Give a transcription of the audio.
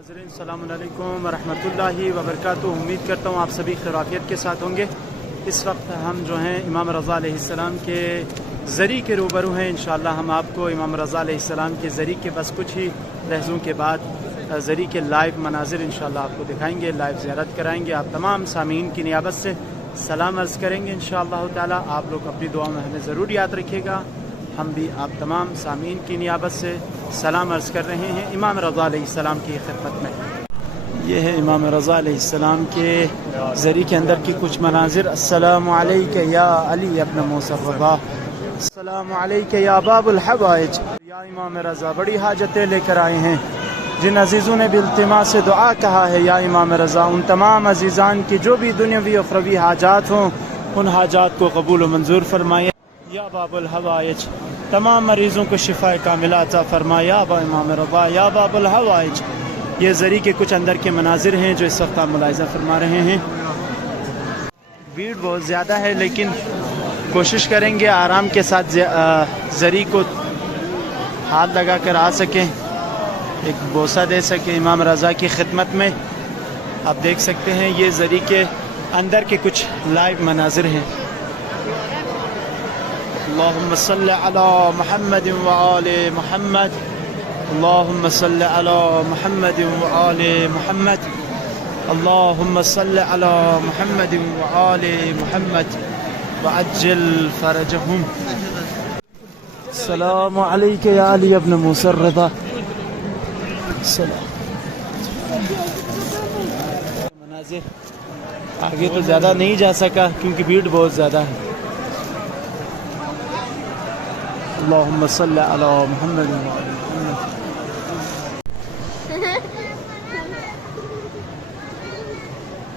नाज़रीन अस्सलामु अलैकुम वरहमतुल्लाहि वबरकातुहू। उम्मीद करता हूँ आप सभी खैरियत के साथ होंगे। इस वक्त हम जो हैं इमाम रज़ा अलैहिस्सलाम के ज़री के रूबरू हैं। इंशाअल्लाह हम आपको इमाम रज़ा अलैहिस्सलाम के ज़री के बस कुछ ही लहज़ों के बाद ज़री के लाइव मनाज़िर इंशाअल्लाह आपको दिखाएंगे, लाइव ज़ियारत कराएंगे। आप तमाम सामीन की नियाबत से सलाम अर्ज़ करेंगे इंशाअल्लाह ताला। आप लोग अपनी दुआ में हमें ज़रूर याद रखिएगा। हम भी आप तमाम सामीन की नियाबत से सलाम अर्ज़ कर रहे हैं इमाम रज़ा अलैहिस्सलाम की खिदमत में। ये है इमाम रज़ा अलैहिस्सलाम के ज़री के अंदर की कुछ मनाजिर। अस्सलामु अलैका या अली इब्न मूसा रज़ा, अस्सलामु अलैका या बाबुल हवाइज। या इमाम रज़ा बड़ी हाजतें लेकर आए हैं। जिन अजीज़ों ने भी इल्तिमा से दुआ कहा है या इमाम रज़ा, उन तमाम अजीज़ान की जो भी दुनियावी उखरवी हाजात हों उन हाजात को कबूल व मंजूर फरमाए। या बाबुल हवाइज, तमाम मरीज़ों को शिफा कामिला अता फरमाए। या इमाम रज़ा या बाबुल हवाइज। ये ज़री के कुछ अंदर के मनाजिर हैं जो इस वक्त आप मुलाहिज़ा फरमा रहे हैं। भीड़ बहुत ज़्यादा है लेकिन कोशिश करेंगे आराम के साथ ज़री को हाथ लगा कर आ सकें, एक बोसा दे सकें इमाम रज़ा की खिदमत में। आप देख सकते हैं ये ज़री के अंदर के कुछ लाइव मनाजिर हैं। अल्लाहुम्मा सल्लि अला मुहम्मद व आले मुहम्मद, अल्लाहुम्मा सल्लि अला मुहम्मद व आले मुहम्मद, अल्लाहुम्मा सल्लि अला मुहम्मद व आले मुहम्मद व अज्जिल फरजहुम। अस्सलामु अलैका या अली इब्न मूसा रज़ा। मनाज़िर आगे तो ज़्यादा नहीं जा सका क्योंकि भीड़ बहुत ज़्यादा है। अल्लाहुम्मा सल्लि अला मुहम्मद व आले मुहम्मद।